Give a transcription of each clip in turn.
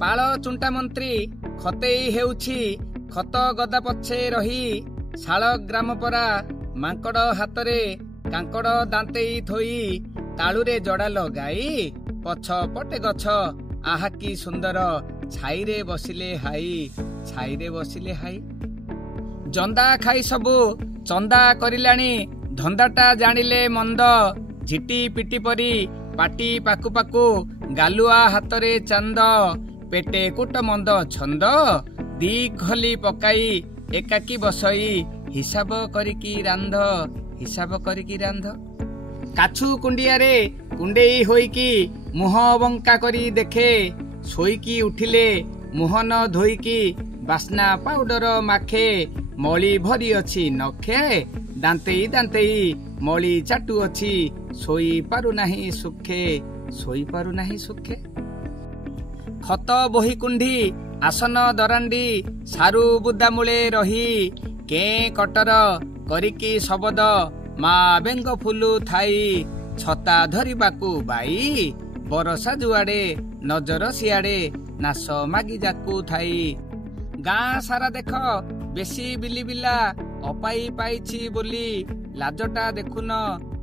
ପାଳ ଚୁଣ୍ଟା ମନ୍ତ୍ରୀ ଖତେଇ ହେଉଛି ଖତ ଗଦା ପଛେ ରହି ଶାଳ ଗ୍ରାମ ପରା ମାଙ୍କଡ ହାତରେ କାଙ୍କଡ ଦାନ୍ତେଇ ଥୋଇ ତାଳୁରେ ଜଡା ଲଗାଇ ପଛ ପଟେ ଗଛ ଆହା କି ସୁନ୍ଦର ଛାଇରେ ବସିଲେ ହାଇ ଛାଇରେ ବସିଲେ ହାଇ। ଜନ୍ଦା ଖାଇ ସବୁ ଚନ୍ଦା କରିଲାଣି ଧନ୍ଦାଟା ଜାଣିଲେ ମନ୍ଦ ଝିଟି ପିଟି ପରି ପାଟି ପାକୁ ପାକୁ ଗାଲୁଆ ହାତରେ ଚାନ୍ଦ ପେଟେ କୁଟ ମନ୍ଦ ଛନ୍ଦ ଦି ଖଲି ପକାଇ ଏକାକି ବସଇ ହିସାବ କରିକି ରାନ୍ଧ ହିସାବ କରିକି ରାନ୍ଧ। କାଛୁ କୁଣ୍ଡିଆରେ କୁଣ୍ଡେଇ ହୋଇକି ମୁହଁ ବଙ୍କା କରି ଦେଖେ ଶୋଇକି ଉଠିଲେ ମୁହଁ ନ ଧୋଇକି ବାସ୍ନା ପାଉଡର ମାଖେ ମଳି ଭରି ଅଛି ନଖେ ଦାନ୍ତେଇ ଦାନ୍ତେଇ ମଳି ଚାଟୁ ଅଛି ଶୋଇ ପାରୁନାହିଁ ସୁଖେ ଶୋଇ ପାରୁନାହିଁ ସୁଖେ। ଖତ ବୋହି କୁଣ୍ଢି ଆସନ ଦରାଣ୍ଡି ସାରୁ ବୁଦା ମୂଳେ ରହି କେଁ କଟର କରିକି ଶବଦ ମା ବେଙ୍ଗ ଫୁଲୁ ଥାଇ ଛତା ଧରିବାକୁ ବାଇ ବରଷା ଯୁଆଡେ ନଜର ସିଆଡେ ନାଶ ମାଗି ଯାକୁ ଥାଇ। ଗାଁ ସାରା ଦେଖ ବେଶୀ ବିଲିବିଲା ଅପାଇ ପାଇଛି ବୋଲି ଲାଜଟା ଦେଖୁନ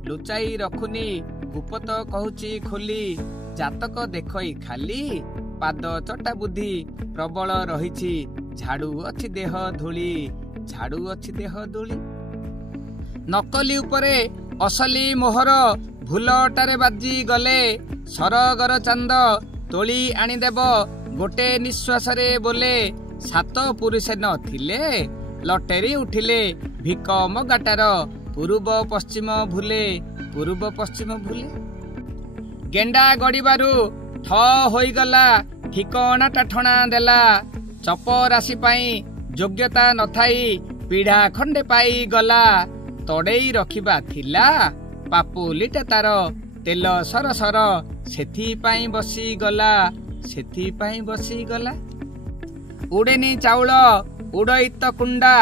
ଲୁଚାଇ ରଖୁନି ଗୁପତ କହୁଛି ଖୋଲି ଜାତକ ଦେଖଇ ଖାଲି ପାଦ ଚଟା ବୁଦ୍ଧି ପ୍ରବଳ ରହିଛି ଝାଡୁ ଅଛି ଦେହ ଧୂଳି ଝାଡୁ ଅଛି ଦେହ ଧୂଳି। ନକଲି ଉପରେ ଅସଲି ମୋହର ଭୁଲଟାରେ ବାଜି ଗଲେ ସରଗର ଚାନ୍ଦ ତୋଳି ଆଣିଦେବ ଗୋଟେ ନିଶ୍ୱାସରେ ବୋଲେ ସାତ ପୁରୁଷ ନଥିଲେ ଲଟେରୀ ଉଠିଲେ ଭିକ ମଗାଟାର ପୂର୍ବ ପଶ୍ଚିମ ଭୁଲେ ପୂର୍ବ ପଶ୍ଚିମ ଭୁଲେ। ଗେଣ୍ଡା ଗଡ଼ିବାରୁ ଠ ହୋଇଗଲା ଠିକଣା ଟାଠଣା ଦେଲା ଚପ ରାଶି ପାଇଁ ଯୋଗ୍ୟତା ନଥାଇ ପିଢା ଖଣ୍ଡେ ପାଇ ଗଲା ତଡେଇ ରଖିବା ଥିଲା ପାପୁଲିଟା ତାର ତେଲ ସରସର ସେଥିପାଇଁ ବସିଗଲା ସେଥିପାଇଁ ବସିଗଲା। ଉଡେନି ଚାଉଳ ଉଡଇତ କୁଣ୍ଡା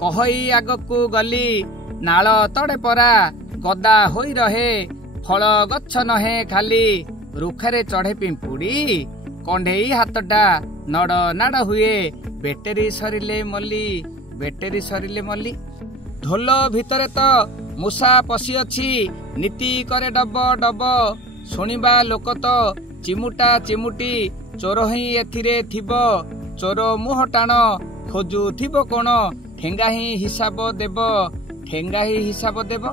କହଇ ଆଗକୁ ଗଲି ନାଳ ତଳେ ପରା ଗଦା ହୋଇ ରହେ ଫଳ ଗଛ ନହେ ଖାଲି ରୁଖାରେ ଚଢେ ପିମ୍ପୁଡି କଣ୍ଢେଇ ହାତଟା ନଡ ନାଡ ହୁଏ ବେଟେରୀ ସରିଲେ ମଲି ବେଟେରୀ ସରିଲେ ମଲି। ଢୋଲ ଭିତରେ ତ ମୂଷା ପଶିଅଛି ନୀତି କରେ ଡବ ଡବ ଶୁଣିବା ଲୋକ ତ ଚିମୁଟା ଚିମୁଟି ଚୋର ହିଁ ଏଥିରେ ଥିବ ଚୋର ମୁହଁ ଟାଣ ଖୋଜୁଥିବ କଣ ଠେଙ୍ଗା ହିଁ ହିସାବ ଦେବ ଠେଙ୍ଗା ହିଁ ହିସାବ ଦେବ।